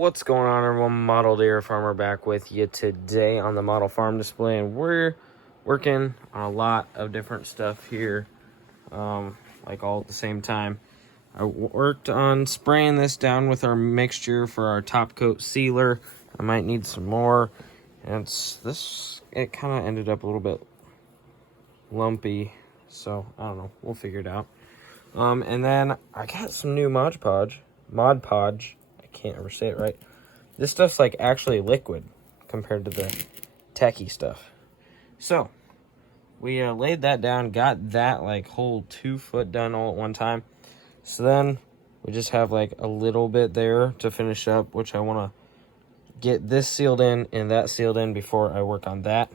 What's going on, everyone? Model Dairy Farmer back with you today on the model farm display, and we're working on a lot of different stuff here, like all at the same time. I worked on spraying this down with our mixture for our top coat sealer. I might need some more, and it kind of ended up a little bit lumpy, so I don't know, we'll figure it out. And then I got some new Mod Podge. I can't ever say it right. This stuff's like actually liquid compared to the tacky stuff. So we laid that down, got that like whole 2 foot done all at one time. So then we just have like a little bit there to finish up, which I want to get this sealed in and that sealed in before I work on that.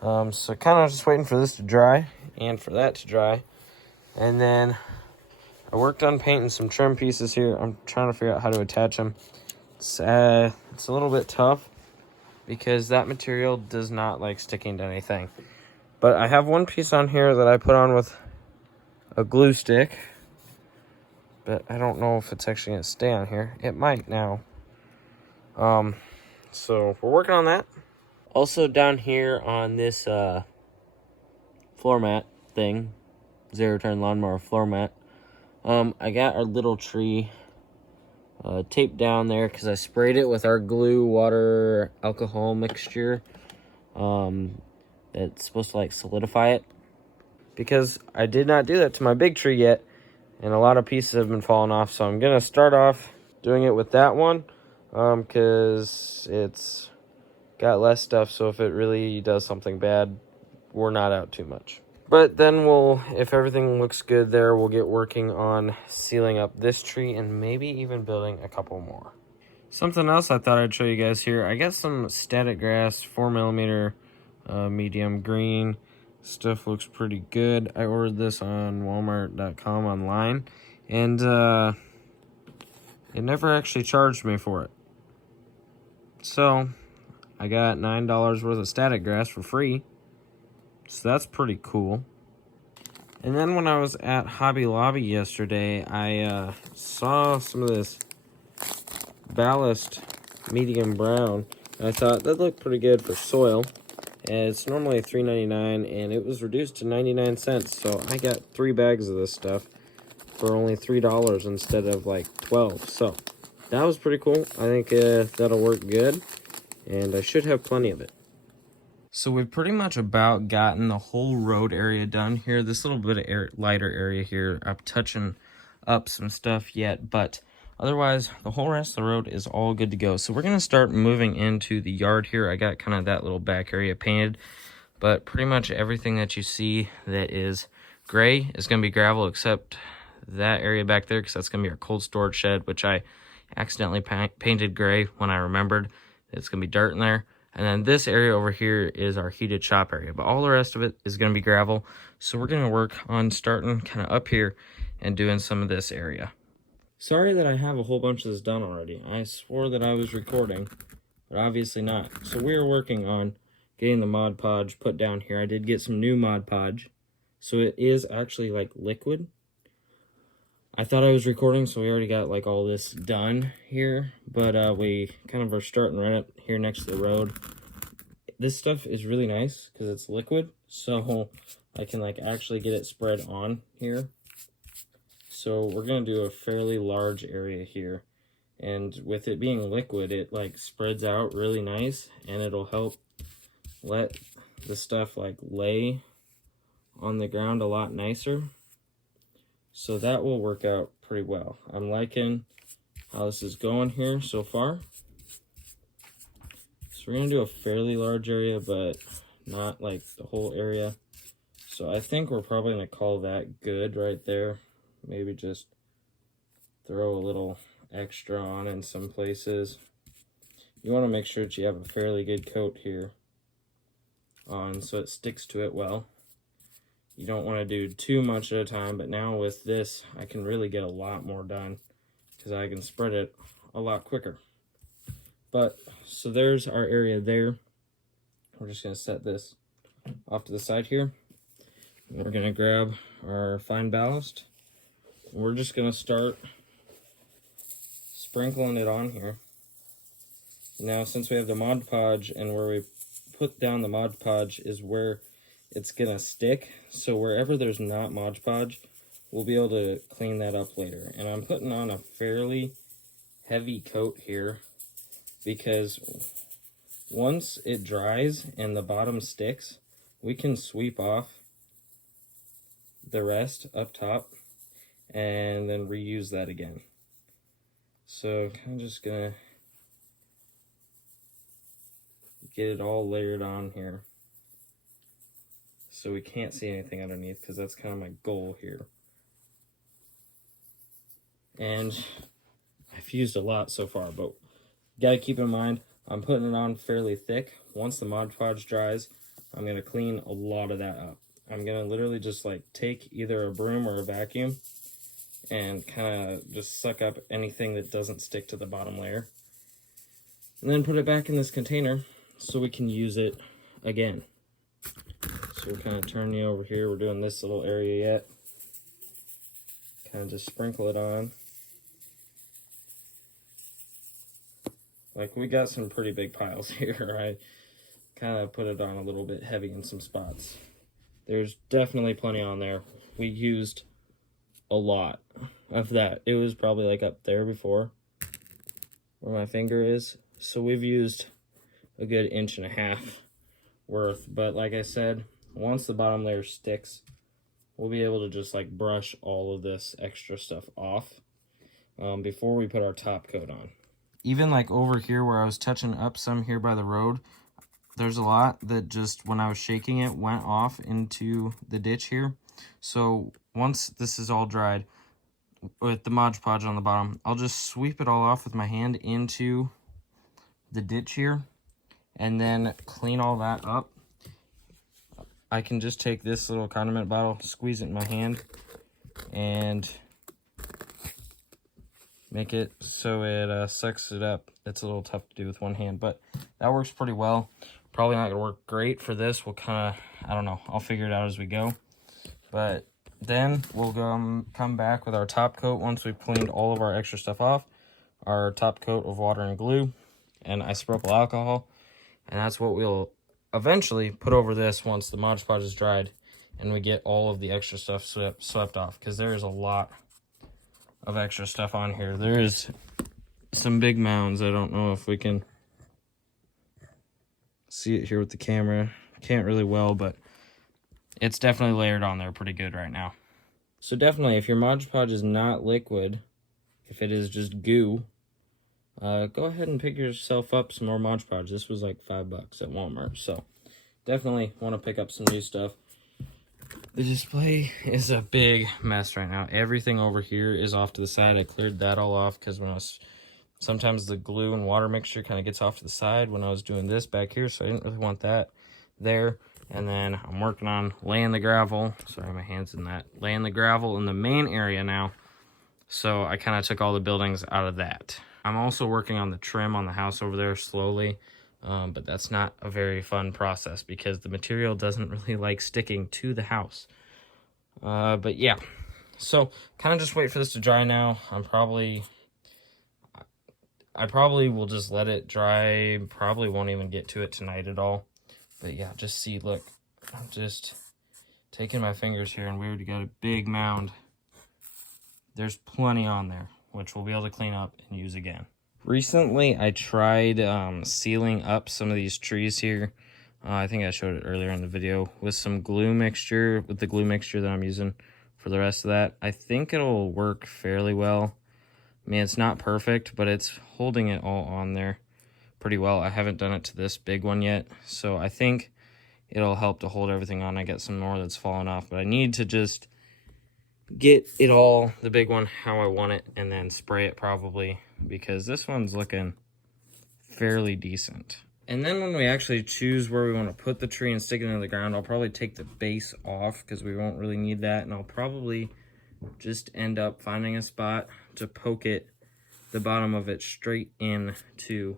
So kind of just waiting for this to dry and for that to dry. And then I worked on painting some trim pieces here. I'm trying to figure out how to attach them. It's a little bit tough because that material does not like sticking to anything. But I have one piece on here that I put on with a glue stick. But I don't know if it's actually going to stay on here. It might now. So we're working on that. Also down here on this floor mat thing, zero turn lawnmower floor mat, I got our little tree taped down there because I sprayed it with our glue water alcohol mixture. It's supposed to like solidify it, because I did not do that to my big tree yet, and a lot of pieces have been falling off. So I'm gonna start off doing it with that one, because it's got less stuff. So if it really does something bad, we're not out too much. But then if everything looks good there, we'll get working on sealing up this tree and maybe even building a couple more. Something else I thought I'd show you guys here. I got some static grass, 4mm medium green. Stuff looks pretty good. I ordered this on Walmart.com online, and it never actually charged me for it. So I got $9 worth of static grass for free. So that's pretty cool. And then when I was at Hobby Lobby yesterday, I saw some of this ballast medium brown. I thought that looked pretty good for soil. And it's normally $3.99, and it was reduced to 99 cents. So I got 3 bags of this stuff for only $3 instead of like 12. So that was pretty cool. I think that'll work good, and I should have plenty of it. So we've pretty much about gotten the whole road area done here. This little bit of lighter area here, I'm touching up some stuff yet, but otherwise the whole rest of the road is all good to go. So we're gonna start moving into the yard here. I got kind of that little back area painted, but pretty much everything that you see that is gray is gonna be gravel, except that area back there, because that's gonna be our cold storage shed, which I accidentally painted gray when I remembered it's gonna be dirt in there. And then this area over here is our heated shop area. But all the rest of it is going to be gravel. So we're going to work on starting kind of up here and doing some of this area. Sorry that I have a whole bunch of this done already. I swore that I was recording, but obviously not. So we are working on getting the Mod Podge put down here. I did get some new Mod Podge. So it is actually like liquid. I thought I was recording, so we already got like all this done here, but we kind of are starting right up here next to the road. This stuff is really nice because it's liquid, so I can like actually get it spread on here. So we're gonna do a fairly large area here, and with it being liquid, it like spreads out really nice, and it'll help let the stuff like lay on the ground a lot nicer. So that will work out pretty well. I'm liking how this is going here so far. So we're gonna do a fairly large area, but not like the whole area. So I think we're probably gonna call that good right there. Maybe just throw a little extra on in some places. You wanna make sure that you have a fairly good coat here on so it sticks to it well. You don't want to do too much at a time, but now with this, I can really get a lot more done because I can spread it a lot quicker. But, so there's our area there. We're just going to set this off to the side here. We're going to grab our fine ballast. We're just going to start sprinkling it on here. Now, since we have the Mod Podge, and where we put down the Mod Podge is where it's gonna stick, so wherever there's not Mod Podge, we'll be able to clean that up later. And I'm putting on a fairly heavy coat here, because once it dries and the bottom sticks, we can sweep off the rest up top and then reuse that again. So I'm just gonna get it all layered on here so we can't see anything underneath, because that's kind of my goal here. And I've used a lot so far, but you gotta keep in mind I'm putting it on fairly thick. Once the Mod Podge dries, I'm gonna clean a lot of that up. I'm gonna literally just like take either a broom or a vacuum and kind of just suck up anything that doesn't stick to the bottom layer, and then put it back in this container so we can use it again. So we're kind of turning you over here. We're doing this little area yet. Kind of just sprinkle it on. Like, we got some pretty big piles here. I kind of put it on a little bit heavy in some spots. There's definitely plenty on there. We used a lot of that. It was probably like up there before where my finger is. So we've used a good 1.5 inches worth. But like I said, once the bottom layer sticks, we'll be able to just like brush all of this extra stuff off before we put our top coat on. Even like over here where I was touching up some here by the road, there's a lot that just, when I was shaking it, went off into the ditch here. So once this is all dried with the Mod Podge on the bottom, I'll just sweep it all off with my hand into the ditch here and then clean all that up. I can just take this little condiment bottle, squeeze it in my hand, and make it so it sucks it up. It's a little tough to do with one hand, but that works pretty well. Probably not gonna work great for this. We'll kind of, I don't know, I'll figure it out as we go. But then we'll come back with our top coat once we've cleaned all of our extra stuff off. Our top coat of water and glue and isopropyl alcohol. And that's what we'll eventually put over this once the Mod Podge is dried and we get all of the extra stuff swept off, because there is a lot of extra stuff on here. There is some big mounds. I don't know if we can see it here with the camera. Can't really well, but it's definitely layered on there pretty good right now. So definitely, if your Mod Podge is not liquid, if it is just goo, go ahead and pick yourself up some more Mod Podge. This was like $5 at Walmart, so definitely want to pick up some new stuff. The display is a big mess right now. Everything over here is off to the side. I cleared that all off because when I was, sometimes the glue and water mixture kind of gets off to the side when I was doing this back here, so I didn't really want that there. And then I'm working on laying the gravel. Sorry, my hand's in that. Laying the gravel in the main area now. So I kind of took all the buildings out of that. I'm also working on the trim on the house over there slowly. But that's not a very fun process because the material doesn't really like sticking to the house. But yeah, so kind of just wait for this to dry now. I probably will just let it dry. Probably won't even get to it tonight at all. But yeah, just see, look, I'm just taking my fingers here and we already got a big mound. There's plenty on there, which we'll be able to clean up and use again. Recently, I tried sealing up some of these trees here. I think I showed it earlier in the video with some glue mixture, with the glue mixture that I'm using for the rest of that. I think it'll work fairly well. I mean, it's not perfect, but it's holding it all on there pretty well. I haven't done it to this big one yet, so I think it'll help to hold everything on. I got some more that's fallen off, but I need to just get it all, the big one, how I want it, and then spray it probably, because this one's looking fairly decent. And then when we actually choose where we want to put the tree and stick it into the ground, I'll probably take the base off because we won't really need that, and I'll probably just end up finding a spot to poke it, the bottom of it, straight into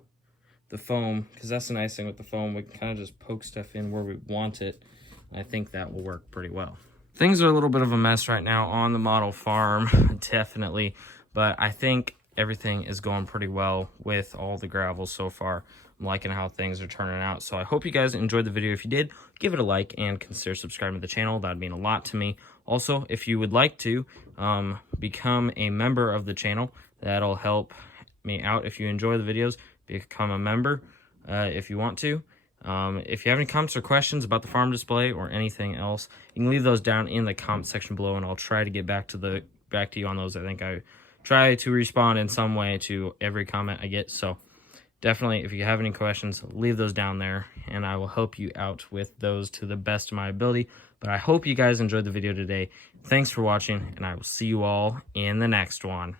the foam, because that's the nice thing with the foam. We can kind of just poke stuff in where we want it, and I think that will work pretty well. Things are a little bit of a mess right now on the model farm, definitely, but I think everything is going pretty well with all the gravel so far. I'm liking how things are turning out. So I hope you guys enjoyed the video. If you did, give it a like and consider subscribing to the channel. That would mean a lot to me. Also, if you would like to become a member of the channel, that'll help me out. If you enjoy the videos, become a member if you want to. If you have any comments or questions about the farm display or anything else, you can leave those down in the comment section below, and I'll try to get back to you on those. I think I try to respond in some way to every comment I get. So definitely, if you have any questions, leave those down there, and I will help you out with those to the best of my ability. But I hope you guys enjoyed the video today. Thanks for watching, and I will see you all in the next one.